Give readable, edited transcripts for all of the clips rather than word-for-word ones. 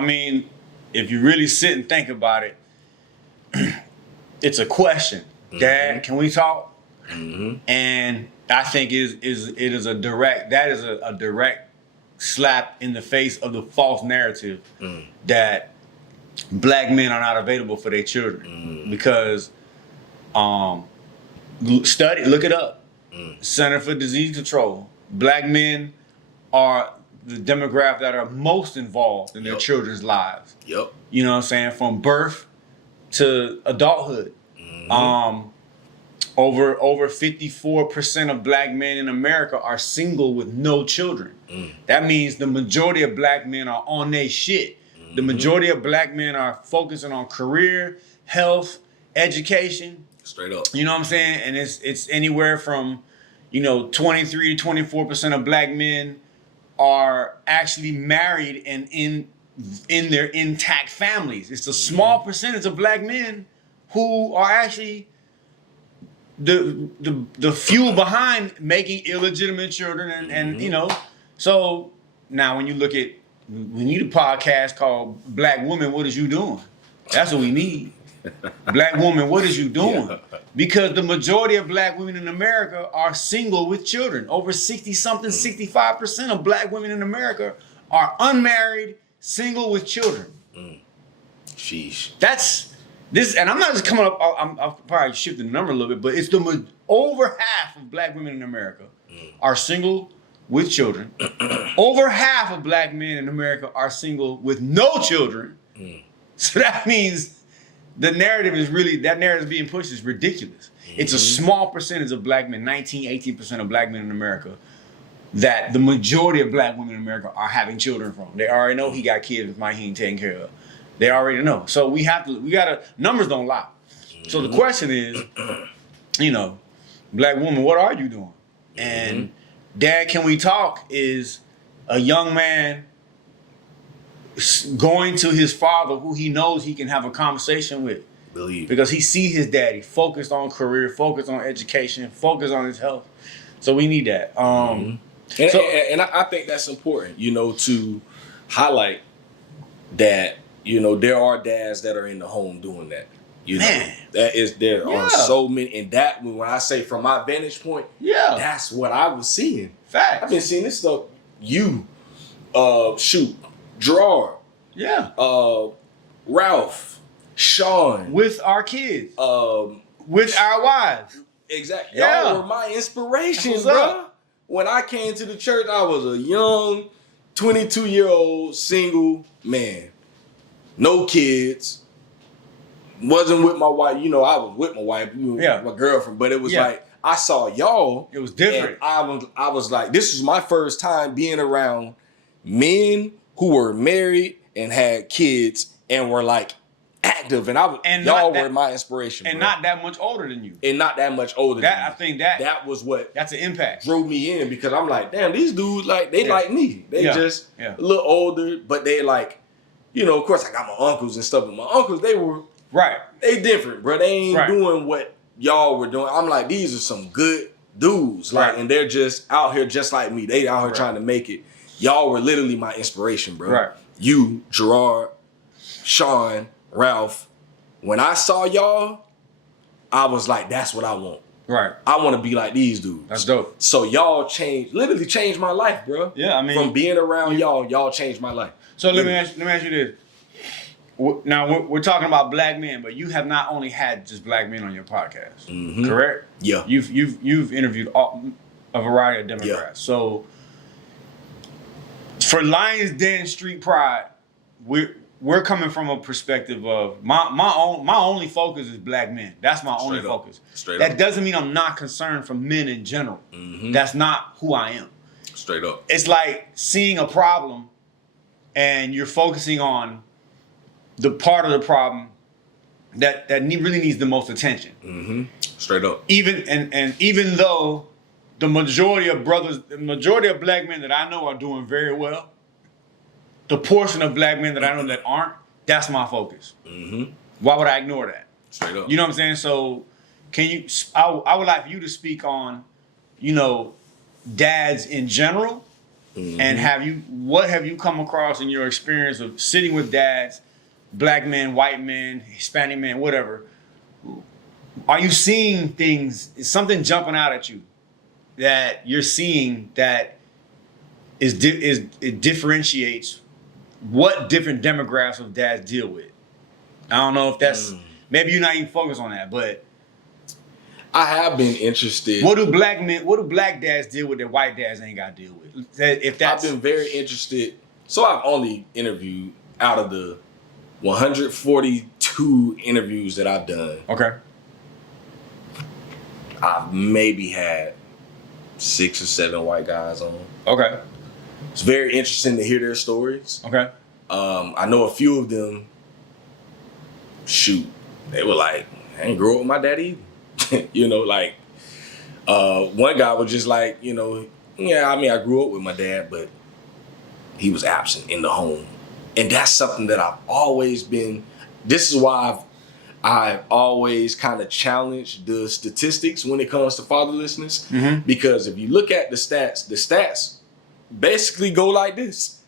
I mean, if you really sit and think about it, it's a question. Dad, can we talk? And I think it is a direct slap in the face of the false narrative that black men are not available for their children because look it up. Center for Disease Control. Black men are the demographic that are most involved in their children's lives. Yep. You know what I'm saying? From birth to adulthood. Over 54% of black men in America are single with no children. That means the majority of black men are on their shit. The majority of black men are focusing on career, health, education. Straight up. You know what I'm saying? And it's anywhere from, 23 to 24% of black men are actually married and in their intact families. It's a small percentage of black men who are actually the fuel behind making illegitimate children and so now when you need a podcast called Black Woman, What Is You Doing? That's what we need. Black woman, what is you doing? Because the majority of black women in America are single with children. Over 60-something, 65% of black women in America are unmarried, single with children. Sheesh. That's this, and I'm not just coming up. I'll probably shift the number a little bit, but it's over half of black women in America are single with children. Over half of black men in America are single with no children. So that means the narrative being pushed is ridiculous. It's a small percentage of black men, 18% of black men in America, that the majority of black women in America are having children from. They already know he got kids with he ain't taking care of. They already know. So we gotta, numbers don't lie. So the question is, black woman, what are you doing? And Dad, can we talk is a young man going to his father who he knows he can have a conversation with. Because he sees his daddy focused on career, focused on education, focused on his health. So we need that. And I think that's important, to highlight that, there are dads that are in the home doing that. There are so many, and that when I say from my vantage point, that's what I was seeing. Fact. I've been seeing this stuff. Gerard. Ralph. Sean. With our kids. With our wives. Exactly. Y'all were my inspiration, bro. When I came to the church, I was a young 22-year-old single man. No kids. Wasn't with my wife. I was with my wife, my girlfriend, but it was like I saw y'all. It was different. And I was like, this was my first time being around men who were married and had kids and were like active, and y'all were my inspiration, and bro. not that much older than you, I think that was what that's an impact drove me in, because I'm like, damn, these dudes like me. They just a little older, but they like, of course I got my uncles and stuff, but my uncles they were they different, bro. They ain't doing what y'all were doing. I'm like, these are some good dudes, and they're just out here just like me. They out here trying to make it. Y'all were literally my inspiration, bro. You, Gerard, Sean, Ralph. When I saw y'all, I was like, that's what I want. I want to be like these dudes. That's dope. So y'all literally changed my life, bro. Yeah, I mean, from being around y'all changed my life. So let me ask you this. Now we're talking about black men, but you have not only had just black men on your podcast, correct? Yeah. You've interviewed a variety of Democrats. Yeah. So for Lions Den Street Pride, we're coming from a perspective of my only focus is black men. That's my only focus. That doesn't mean I'm not concerned for men in general. That's not who I am. Straight up. It's like seeing a problem and you're focusing on the part of the problem that really needs the most attention. Straight up. Even though the majority of black men that I know are doing very well, the portion of black men that I know that aren't, that's my focus. Why would I ignore that? Straight up. You know what I'm saying? So I would like for you to speak on, dads in general And what have you come across in your experience of sitting with dads, black men, white men, Hispanic men, whatever? Are you seeing things? Is something jumping out at you that you're seeing that it differentiates what different demographics of dads deal with? I don't know if that's maybe you're not even focused on that, but I have been interested. What do black dads deal with that white dads ain't got to deal with? I've been very interested. So I've only interviewed out of the 142 interviews that I've done. Okay. I've maybe had 6 or 7 white guys on. Okay. It's very interesting to hear their stories. Okay. I know a few of them, they were like, I ain't grow up with my daddy either. One guy was just like, yeah, I mean, I grew up with my dad, but he was absent in the home. And that's something that I've always been, this is why I've always kind of challenged the statistics when it comes to fatherlessness. Mm-hmm. Because if you look at the stats basically go like this.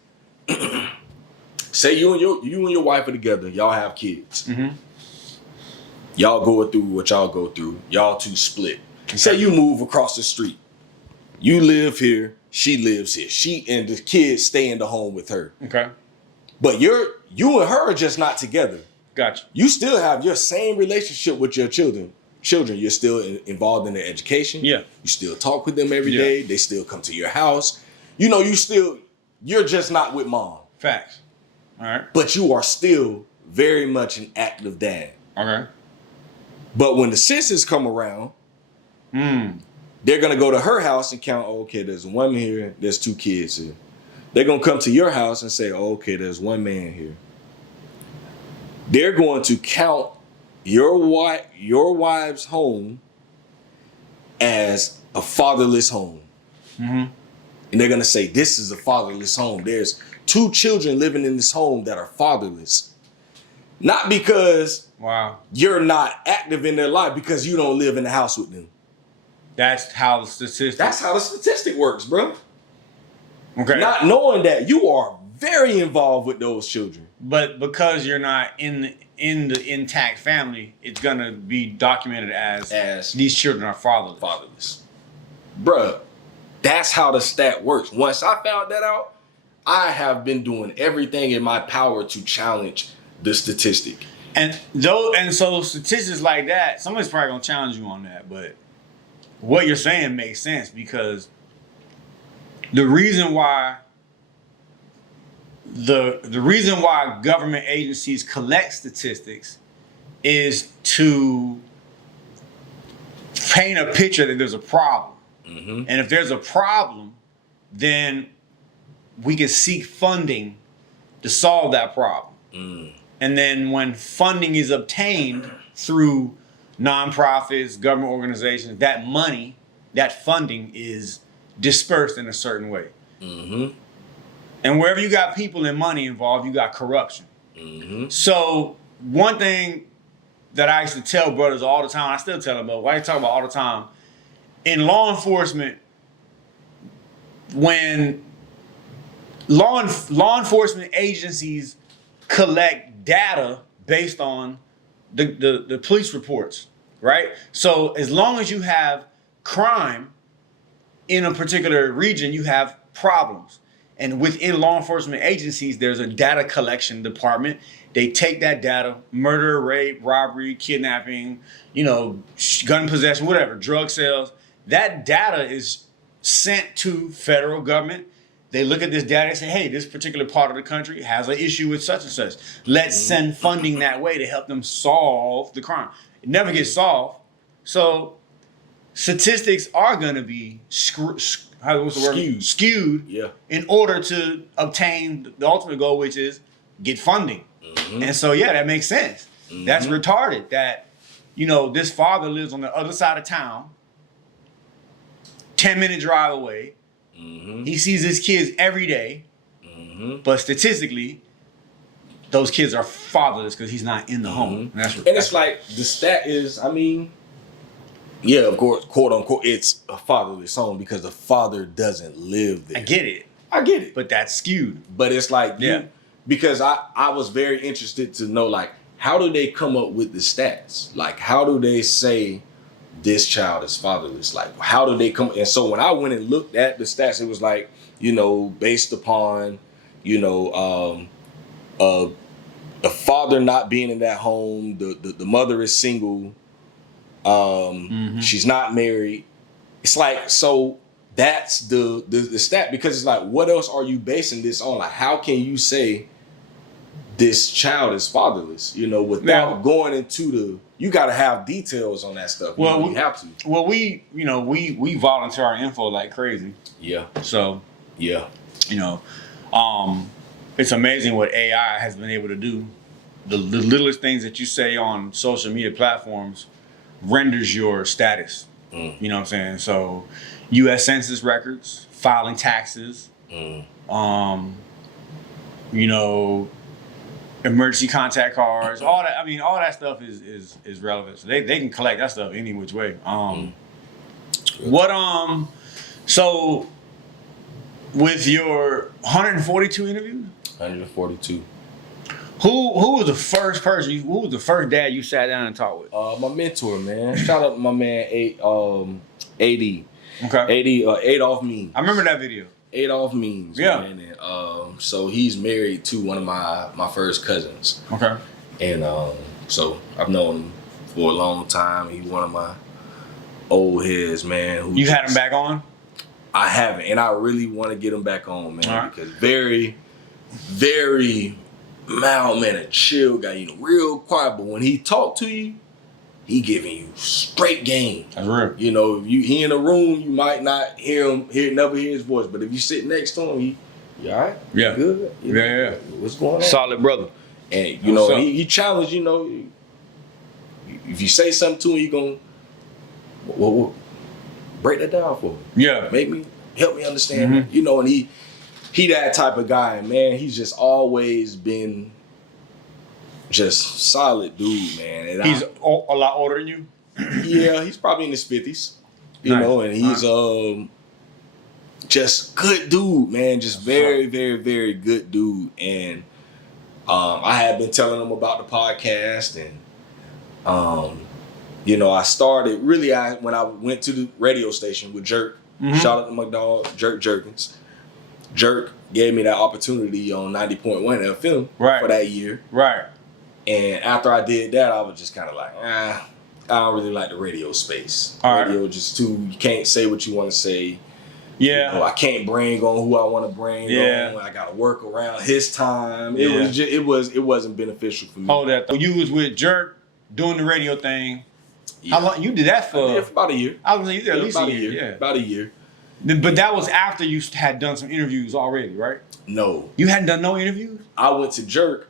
Say you and your wife are together, y'all have kids. Mm-hmm. Y'all go through what y'all go through. Y'all two split. Okay. Say you move across the street. You live here, she lives here. She and the kids stay in the home with her. Okay. But you and her are just not together. Gotcha. You still have your same relationship with your children. You're still involved in their education. Yeah. You still talk with them every day. They still come to your house. You're just not with mom. Facts. All right. But you are still very much an active dad. Okay. But when the census come around, they're going to go to her house and count, okay, there's a woman here, there's 2 kids here. They're going to come to your house and say, okay, there's 1 man here. They're going to count your wife's home as a fatherless home. Mm-hmm. And they're going to say, this is a fatherless home. There's 2 children living in this home that are fatherless. Not because you're not active in their life, because you don't live in the house with them. That's how the statistic works, bro. Okay. Not knowing that you are very involved with those children. But because you're not in the intact family, it's gonna be documented as these children are fatherless. Bruh, that's how the stat works. Once I found that out, I have been doing everything in my power to challenge the statistic. And so statistics like that, somebody's probably gonna challenge you on that, but what you're saying makes sense, because the reason why government agencies collect statistics is to paint a picture that there's a problem. Mm-hmm. And if there's a problem, then we can seek funding to solve that problem. Mm. And then when funding is obtained through nonprofits, government organizations, that money, that funding is dispersed in a certain way. Mm-hmm. And wherever you got people and money involved, you got corruption. Mm-hmm. So one thing that I used to tell brothers all the time, I still tell them, but why I talk about all the time, in law enforcement, when law enforcement agencies collect data based on the police reports, right? So as long as you have crime in a particular region, you have problems. And within law enforcement agencies, there's a data collection department. They take that data, murder, rape, robbery, kidnapping, gun possession, whatever, drug sales. That data is sent to federal government. They look at this data and say, hey, this particular part of the country has an issue with such and such. Let's send funding that way to help them solve the crime. It never gets solved. So statistics are going to be skewed in order to obtain the ultimate goal, which is get funding. Mm-hmm. And so, that makes sense. Mm-hmm. That's retarded that, this father lives on the other side of town, 10-minute drive away. Mm-hmm. He sees his kids every day, but statistically, those kids are fatherless because he's not in the home. And it's like the stat is, of course, quote unquote, it's a fatherless home because the father doesn't live there. I get it. I get it. But that's skewed. But it's like, because I was very interested to know, like, how do they come up with the stats? Like, how do they say this child is fatherless? Like, how do they come? And so when I went and looked at the stats, it was like, you know, based upon, you know, the father not being in that home, the mother is single, she's not married. It's like, so that's the stat, because it's like, what else are you basing this on? Like, how can you say this child is fatherless, you know, without going into you got to have details on that stuff. Well, you have to. Well, we volunteer our info like crazy. Yeah. So, yeah. You know, it's amazing what AI has been able to do. The littlest things that you say on social media platforms renders your status. You know what I'm saying? So, U.S. Census records, filing taxes, you know, emergency contact cards, all that. I mean, all that stuff is relevant. So they can collect that stuff any which way. So with your 142 interviews, 142. Who was the first person? Who was the first dad you sat down and talked with? My mentor, man. Shout out to my man, AD. Okay. Adolph Means. I remember that video. Adolph Means. Yeah. Man. And, so he's married to one of my first cousins. Okay. And so I've known him for a long time. He's one of my old heads, man. You had him back on? I haven't, and I really want to get him back on, man, because very, very mild man, a chill guy, you know, real quiet. But when he talk to you, he giving you straight game. That's real. You know, if he in a room, you might not never hear his voice. But if you sit next to him, you all right? Yeah. Good? You know, yeah. What's going on? Solid brother. And, you know, he challenged, you know, if you say something to him, you going, well, break that down for me. Yeah. Help me understand. You know, and he that type of guy, man. He's just always been just solid dude, man. And he's a lot older than you? Yeah, he's probably in his 50s. You know, and he's just good dude, man. Just very, very, very good dude. And I had been telling him about the podcast, and you know, I started really when I went to the radio station with Jerk. Shout out to my dog, Jerk Jerkins. Jerk gave me that opportunity on 90.1 FM for that year. Right. And after I did that, I was just kind of like, I don't really like the radio space. Radio just too, you can't say what you want to say. Yeah. You know, I can't bring on who I want to bring on. I got to work around his time. It wasn't beneficial for me. Hold that though. You was with Jerk doing the radio thing. Yeah. How long you did that for? I did for about a year. I was you did at least a year. Yeah. About a year. But that was after you had done some interviews already, right? No. You hadn't done no interviews? I went to Jerk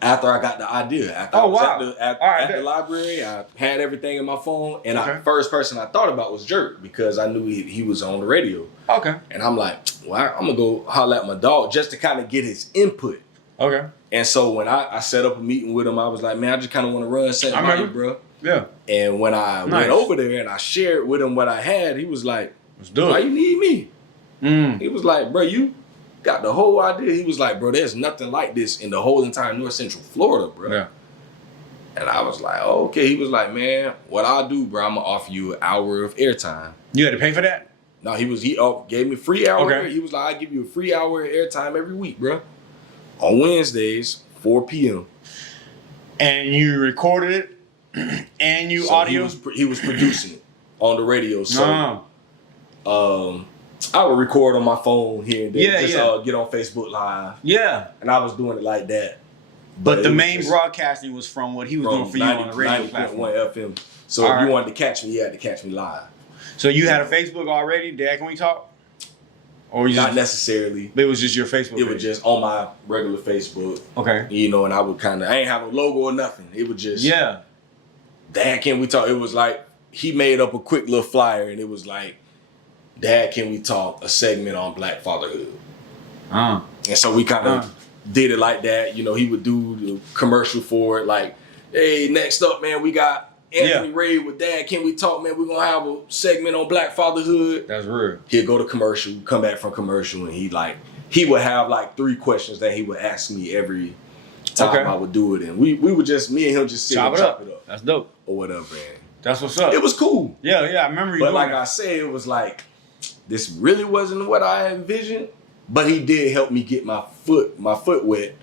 after I got the idea. After I was at the library, I had everything in my phone, and the first person I thought about was Jerk, because I knew he was on the radio. Okay. And I'm like, well, I'm going to go holler at my dog just to kind of get his input. Okay. And so when I set up a meeting with him, I was like, man, I just kind of want to run something by you, bro. Yeah. And when I went over there and I shared with him what I had, he was like, let's do it. Why you need me? He was like, bro, you got the whole idea. He was like, bro, there's nothing like this in the whole entire North Central Florida, bro. Yeah. And I was like, oh, okay. He was like, man, what I'll do, bro, I'm going to offer you an hour of airtime. You had to pay for that? No, he gave me free hour. Okay. He was like, I give you a free hour of airtime every week, bro. On Wednesdays, 4 p.m. And you recorded it? And you audio? He was producing it on the radio. So I would record on my phone here and there. Get on Facebook Live. Yeah. And I was doing it like that. But the main broadcasting was from what he was doing for you on the radio platform. 90.1 FM. So if you wanted to catch me, you had to catch me live. So you had a Facebook already? Dad, can we talk? Or not necessarily. It was just your Facebook page? It was just on my regular Facebook. Okay. You know, and I would I ain't have a logo or nothing. It was just, Dad, can we talk? It was like, he made up a quick little flyer, and it was like, Dad, can we talk? A segment on Black fatherhood. And so we kind of did it like that. You know, he would do the commercial for it. Like, hey, next up, man, we got Anthony Ray with Dad, can we talk, man? We're gonna have a segment on Black fatherhood. That's real. He'd go to commercial, come back from commercial, and he would have like 3 questions that he would ask me every time I would do it, and we would just, me and him just sit chop and chop it up. That's dope. Or whatever, man. That's what's up. It was cool. Yeah, I remember you but doing like that. I said, it was like, this really wasn't what I envisioned, but he did help me get my foot wet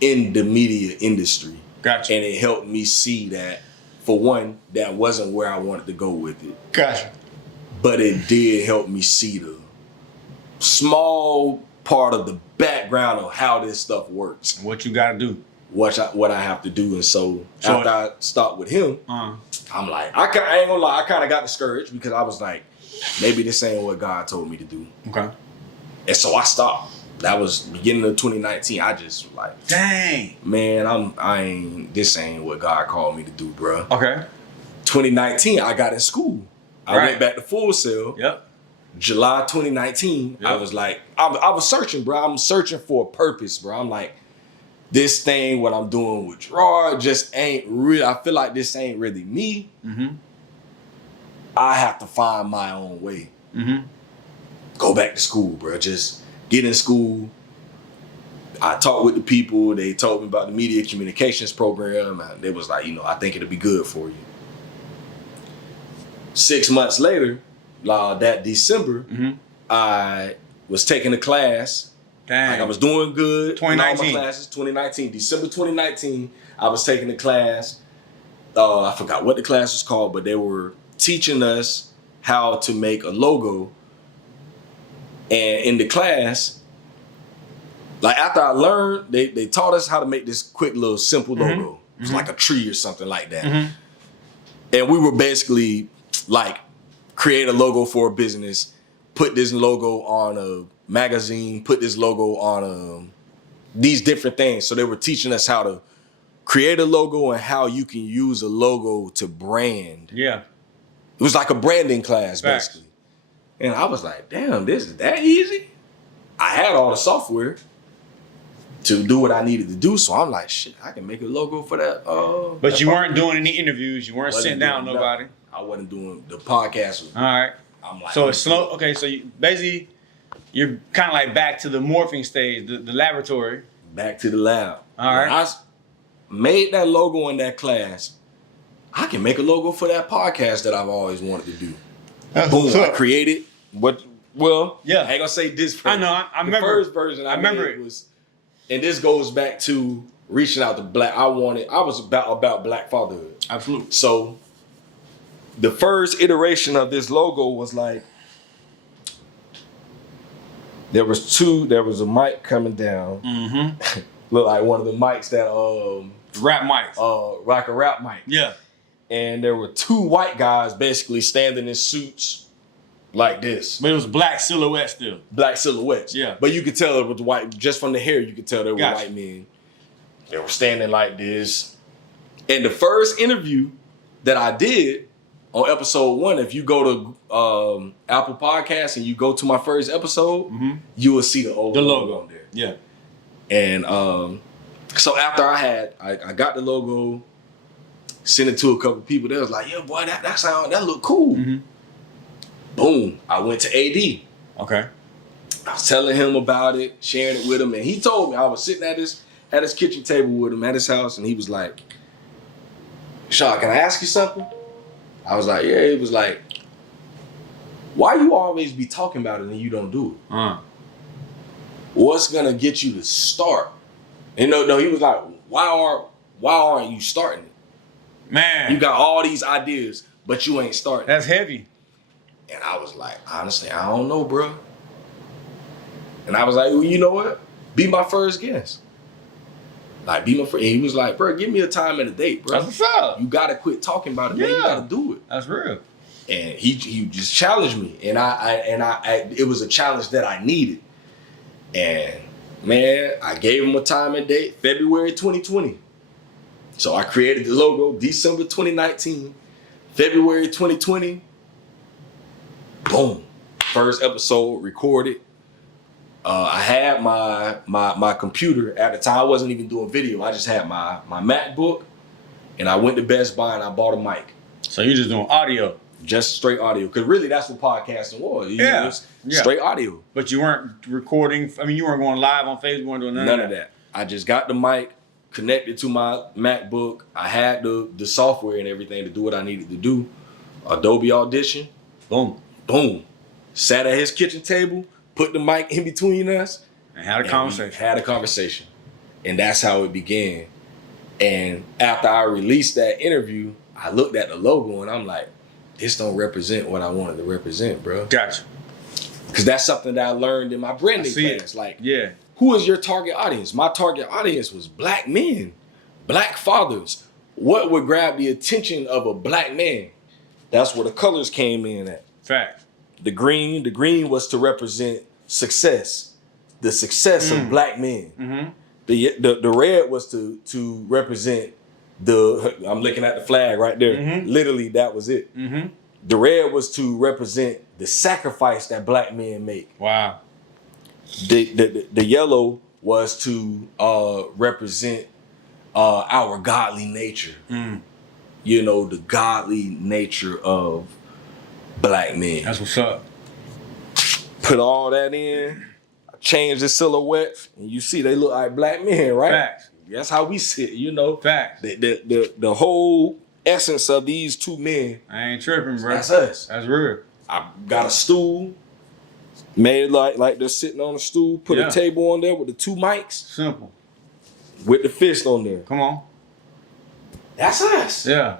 in the media industry. Gotcha. And it helped me see that, for one, that wasn't where I wanted to go with it. Gotcha. But it did help me see the small part of the background of how this stuff works. What you gotta do. What I have to do. And so after I stopped with him, I'm like, I ain't gonna lie, I kind of got discouraged because I was like, maybe this ain't what God told me to do. Okay. And so I stopped. That was beginning of 2019. I just like, dang, man, this ain't what God called me to do, bro. Okay. 2019, I got in school. I went back to Full Sail. Yep. July 2019, I was like, I was searching, bro. I'm searching for a purpose, bro. I'm like, this thing, what I'm doing with Gerard, just ain't real. I feel like this ain't really me. Mm-hmm. I have to find my own way. Mm-hmm. Go back to school, bro. Just get in school. I talked with the people. They told me about the media communications program. And they was like, I think it'll be good for you. 6 months later, that December, I was taking a class. Dang. Like I was doing good. 2019. In all my classes, 2019. December 2019, I was taking a class. I forgot what the class was called, but they were teaching us how to make a logo. And in the class, like after I learned, they taught us how to make this quick little simple logo. It was like a tree or something like that. And we were basically like, create a logo for a business, put this logo on a magazine, put this logo on these different things. So they were teaching us how to create a logo and how you can use a logo to brand. Yeah. It was like a branding class, basically. And I was like, damn, this is that easy? I had all the software to do what I needed to do. So I'm like, shit, I can make a logo for that. But you weren't doing any interviews. You weren't sitting down with nobody. I wasn't doing the podcast. All right. I'm like, so it's slow. Okay, so basically, you're kind of like back to the morphing stage, the laboratory. Back to the lab. All right. When I made that logo in that class, I can make a logo for that podcast that I've always wanted to do. Boom, I created what? Well, yeah. I ain't gonna say this. I know. I remember. The first version I remember it was, and this goes back to reaching out to Black. I was about Black fatherhood. Absolutely. So the first iteration of this logo was like, there was a mic coming down. Mm-hmm. Looked like one of the mics that rap mics. Like a rap mic. Yeah. And there were 2 white guys basically standing in suits like this. But it was black silhouettes still. Black silhouettes. Yeah. But you could tell it was white, just from the hair, you could tell they were white men. They were standing like this. And the first interview that I did on episode 1, if you go to Apple Podcasts and you go to my first episode, you will see the logo on there. Yeah. And so after I got the logo, sent it to a couple people. They was like, "Yeah, boy, that look cool." Mm-hmm. Boom! I went to AD. Okay. I was telling him about it, sharing it with him, and he told me I was sitting at his kitchen table with him at his house, and he was like, "Shaw, can I ask you something?" I was like, "Yeah." He was like, "Why you always be talking about it and you don't do it? What's gonna get you to start?" And no, he was like, "Why aren't you starting it? Man, you got all these ideas, but you ain't starting." That's heavy. And I was like, honestly, I don't know, bro. And I was like, well, you know what? Be my first guest. Like, be my first. And he was like, bro, give me a time and a date, bro. That's what's up. You gotta quit talking about it, man. You gotta do it. That's real. And he just challenged me, and I it was a challenge that I needed. And man, I gave him a time and date, February 2020. So I created the logo December 2019, February 2020. Boom. First episode recorded. I had my computer at the time. I wasn't even doing video. I just had my MacBook, And I went to Best Buy and I bought a mic. So you're just doing audio? Just straight audio. Because really that's what podcasting was. Yeah. Straight audio. But you weren't recording, I mean, you weren't going live on Facebook, you weren't doing none of that. I just got the mic, connected to my MacBook. I had the software and everything to do what I needed to do. Adobe Audition. Boom. Boom. Sat at his kitchen table, put the mic in between us. And had a conversation. Had a conversation. And that's how it began. And after I released that interview, I looked at the logo and I'm like, this don't represent what I wanted to represent, bro. Gotcha. Because that's something that I learned in my branding class. Like, yeah. Who is your target audience? My target audience was black men, black fathers. What would grab the attention of a black man? That's where the colors came in at. Fact. The green was to represent success, the success of black men. Mm-hmm. The red was to represent I'm looking at the flag right there. Mm-hmm. Literally, that was it. Mm-hmm. The red was to represent the sacrifice that black men make. Wow. The yellow was to represent our godly nature. Mm. You know, the godly nature of black men. That's what's up. Put all that in, change the silhouette, and you see they look like black men, right? Facts. That's how we sit, you know. Facts. The whole essence of these two men. I ain't tripping, bro. That's us. That's real. I got a stool, made it like they're sitting on a stool, put a table on there with the two mics. Simple. With the fist on there. Come on. That's us. Yeah.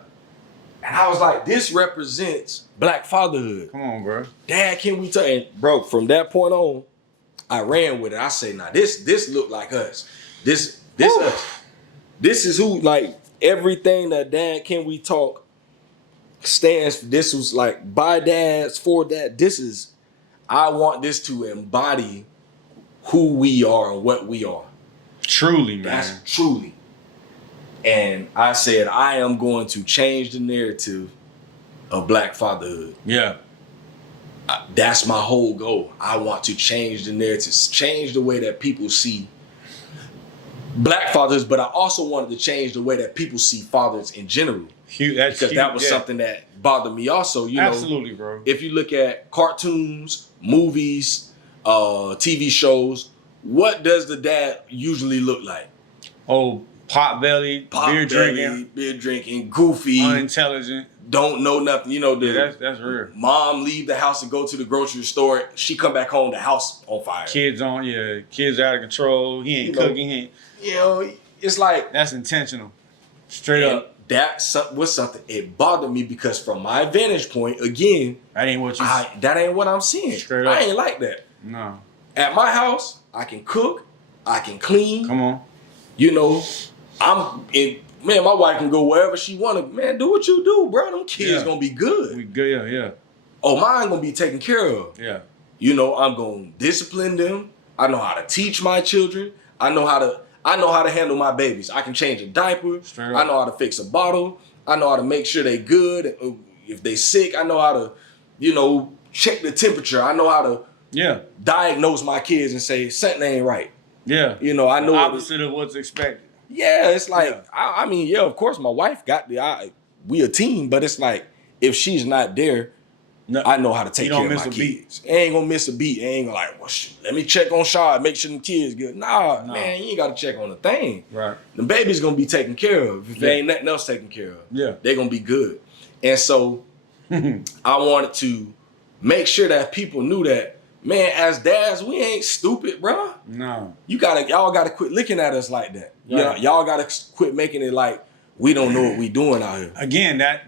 And I was like, this represents black fatherhood. Come on, bro. Dad, can we tell? And bro, from that point on, I ran with it. I say, nah, this look like us. This us. This is who, like, everything that Dad, Can We Talk stands for. This was like by dads, for dad. I want this to embody who we are and what we are. Truly, man. That's truly. And I said, I am going to change the narrative of black fatherhood. Yeah. That's my whole goal. I want to change the narrative, change the way that people see black fathers, but I also wanted to change the way that people see fathers in general. Because that was something that bothered me also. You Absolutely, know, bro. If you look at cartoons, movies, TV shows, what does the dad usually look like? Oh, pot belly, beer drinking, goofy, unintelligent, don't know nothing. You know, that's real. Mom leave the house and go to the grocery store. She come back home, the house on fire. Kids out of control. He ain't cooking. You know, it's like that's intentional, straight up. That was something. It bothered me because from my vantage point, again, that ain't what that ain't what I'm seeing. Straight up. I ain't like that. No. At my house, I can cook, I can clean. Come on. You know, man, my wife can go wherever she wanna. Man, do what you do, bro. Them kids gonna be good. We good, yeah. Oh, mine gonna be taken care of. Yeah. You know, I'm gonna discipline them. I know how to teach my children. I know how to handle my babies. I can change a diaper. I know how to fix a bottle. I know how to make sure they good. If they sick, I know how to, you know, check the temperature. I know how to diagnose my kids and say something ain't right. Yeah. You know, I know the opposite of what's expected. Yeah, it's like I mean, of course my wife got we a team, but it's like if she's not there, I know how to take care of my kids. Ain't gonna miss a beat. Ain't gonna like, well, let me check on Shaw, make sure them kids good. Nah, man, you ain't gotta check on a thing. Right. The baby's gonna be taken care of. If there ain't nothing else taken care of, they're gonna be good. And so I wanted to make sure that people knew that, man, as dads, we ain't stupid, bro. No. Y'all gotta quit looking at us like that. Right. Y'all gotta quit making it like we don't know what we doing out here. Again, that